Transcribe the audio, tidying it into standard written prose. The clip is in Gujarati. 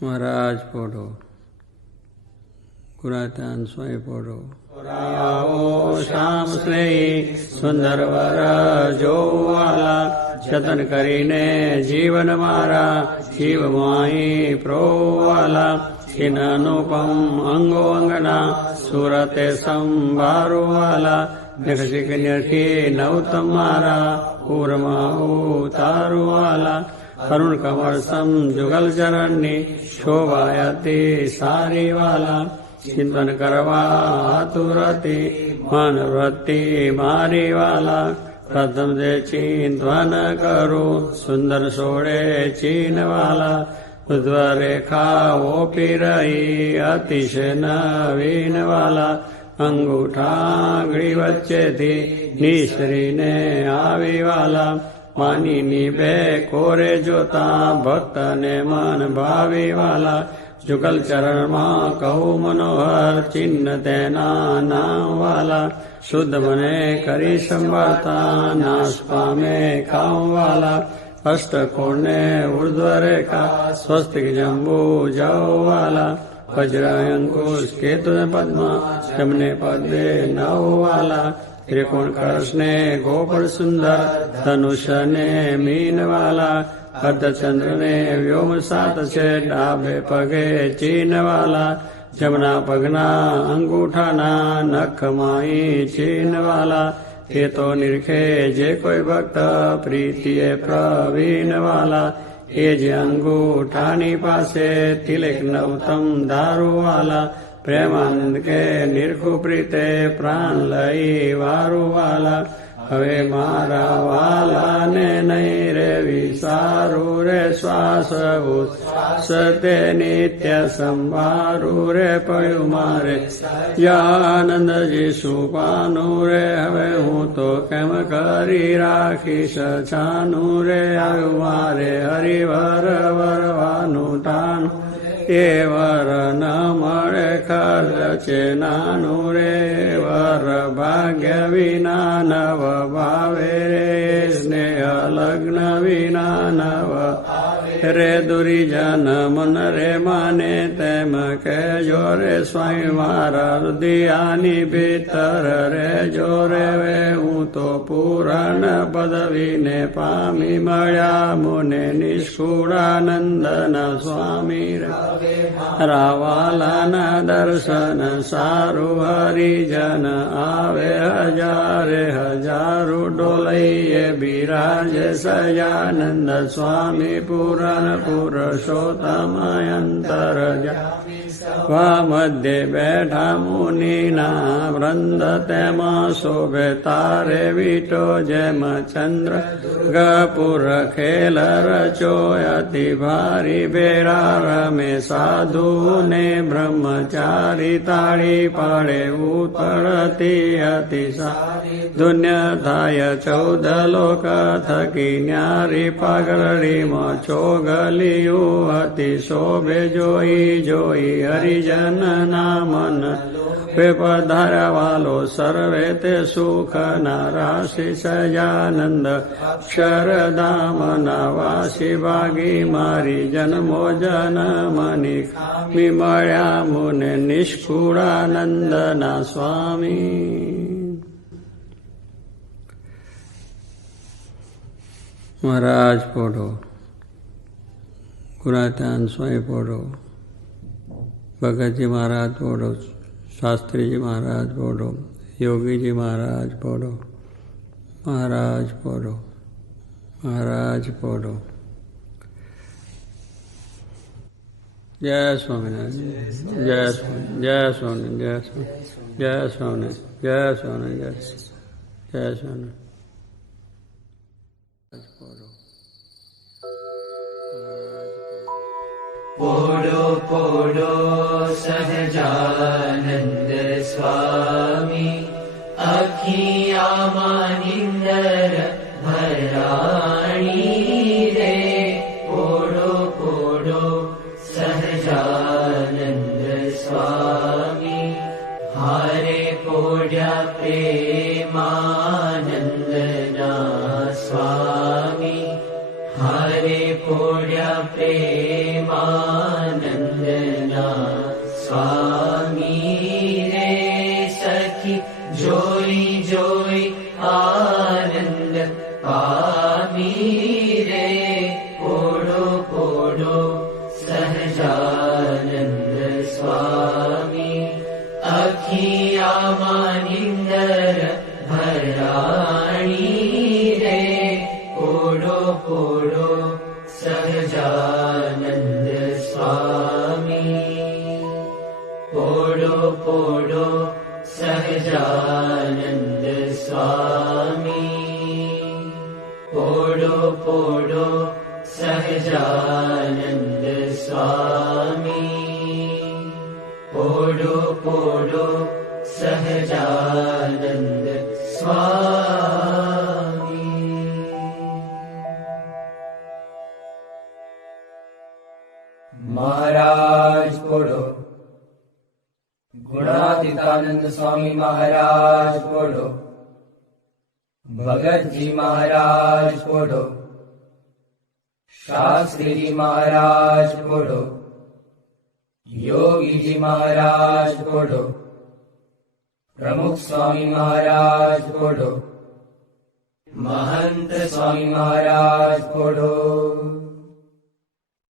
મહારાજ પોઢો ગુરાતાન સ્વાય પોઢો આવો શ્યામ સ્નેહી સુંદર વર જોવાલા જતન કરીને જીવન મારા જીવ માહી પ્રોવાલા કિન અનુપમ અંગો અંગના સુરતે સંભાળવાલા નખી નવતમ મારા પૂરમાં ઉતારવાલા અરુણ કમળ સમ જુગલ ચરણની શોભાયતી સારી વાલા ચિંતન કરવા તુરતી મન વૃત્તિ મારી વાલા પ્રથમ જે ચિંતન કરું સુંદર સોડે ચીનવાલા ઉદ્વરેખા ઓપી રહી અતિશય નવીન વાલા અંગૂઠા આંગળી વચ્ચેથી નિસરીને આવી વાલા માનીની બે કોરે જોતા ભક્તને મન ભાવી વાલા જુગલ ચરણમાં કહું મનોહર ચિહ્ન તેના નામ વાલા શુદ્ધ મને કરી સંભાળતા નાશ પામે કામ વાલા અષ્ટકોણને ઉર્ધ્વરેખા સ્વસ્તિક જંબુ જવાલા વજ્ર અંકુશ કેતુ પદ્મા તેમને પદે નવવાલા ત્રિકોણ કળશને ગોપળ સુંદર ધનુષને મીનવાલા અર્ધચંદ્રને વ્યોમ સાત છે ડાબે પગે ચીનવાલા જમણા પગના અંગૂઠાના નખમાઈ ચીનવાલા એ તો નિરખે જે કોઈ ભક્ત પ્રીતિએ પ્રવીણવાલા એ જે અંગૂઠાની પાસે તિલક નવતમ દારૂવાલા પ્રેમાનંદ કે નિરખુ પ્રીતે પ્રાણ લઈ વારુવાલા હવે મારા વાલાને નહીં રે વિસારું રે શ્વાસ ઉચ્છ્વાસ તે નિત્ય સંભારું રે પડ્યું મારે આનંદજી સુપાનું રે હવે હું તો કેમ કરી રાખીશ છાનું રે આવ્યું મારે હરિવર વરવાનું ટાણું એ વર ન મળે ખર્ચ છે નાનું રે વર ભાગ્ય વિના નવ ભાવે રે સ્નેહ લગ્ન વિના નવ રે દુરીજન મન રે માને તેમ કહેજો રે સ્વામી મારા હૃદયાની ભીતર રે જો રે વે હું તો પૂરણ પદવીને પામી મળ્યા મુને નિષ્કુળાનંદના સ્વામી રાવાલાના દર્શન સારું હરિજન આવે હજારે હજારો ડોલૈયે બિરાજ સજાનંદ સ્વામી પૂરણ પુરુષોત્તમ અંતર વા મધ્ય બેઠા મુનિના વૃંદ તેમાં શોભે તારે વીટો જેમ ચંદ્ર ગપુર ખેલ રચો અતિ ભારી ભેરા રમે સાધુ ને બ્રહ્મચારી તાળી પાડે ઉતળતી અતિ સારી દુન્ય થાય 14 લોક થકી ન્યારી પાઘરડીમાં ચોગલિયું અતિ શોભે જોઈ જોઈ હરિજન ના મન પધારવાલો સર્વે તે સુખ ના રાશિ સજાનંદ અક્ષરધામ ના વાસી ભાગી મારી જન્મો જન્મની ખામી મળ્યા મુને નિષ્કુળાનંદ ના સ્વામી મહારાજ પોઢો ગુરાતાન સ્વાય પોઢો ભગતજી મહારાજ પોઢો શાસ્ત્રીજી મહારાજ પોઢો યોગીજી મહારાજ પોઢો મહારાજ પોઢો મહારાજ પોઢો જય સ્વામિનારાયણ જય સ્વામી જય સ્વામી જય સ્વામી જય સ્વામી જય સ્વામી જય જય સ્વામી પોઢો પોઢો સહજાનંદ સ્વામી અખિયામાં નિંદર ભરાણી રે પોઢો પોઢો સહજાનંદ સ્વામી હારે પોઢ્યા પ્રેમાનંદના સ્વામી હારે પોઢ્યા પ્રેમાનંદના સ્વામી રે સખી જોઈ જોઈ આનંદ પામી રે પોડો પોડો સહજાનંદ સ્વામી અખિયામાં નિંદર ભરાણી રે પોડો પોડો સહજાનંદ સ્વામી પોડો પોડો સહજાનંદ સ્વામી પોડો પોડો સહજાનંદ સ્વામી પોડો પોડો સહજાનંદ સ્વામી. મહારાજ પોડો ગુણાતીતાનંદ સ્વામી મહારાજ પોડો ભગતજી મહારાજ પોડો શાસ્ત્રીજી મહારાજ પોડો યોગીજી મહારાજ પોડો પ્રમુખ સ્વામી મહારાજ પોડો મહંત સ્વામી મહારાજ પોડો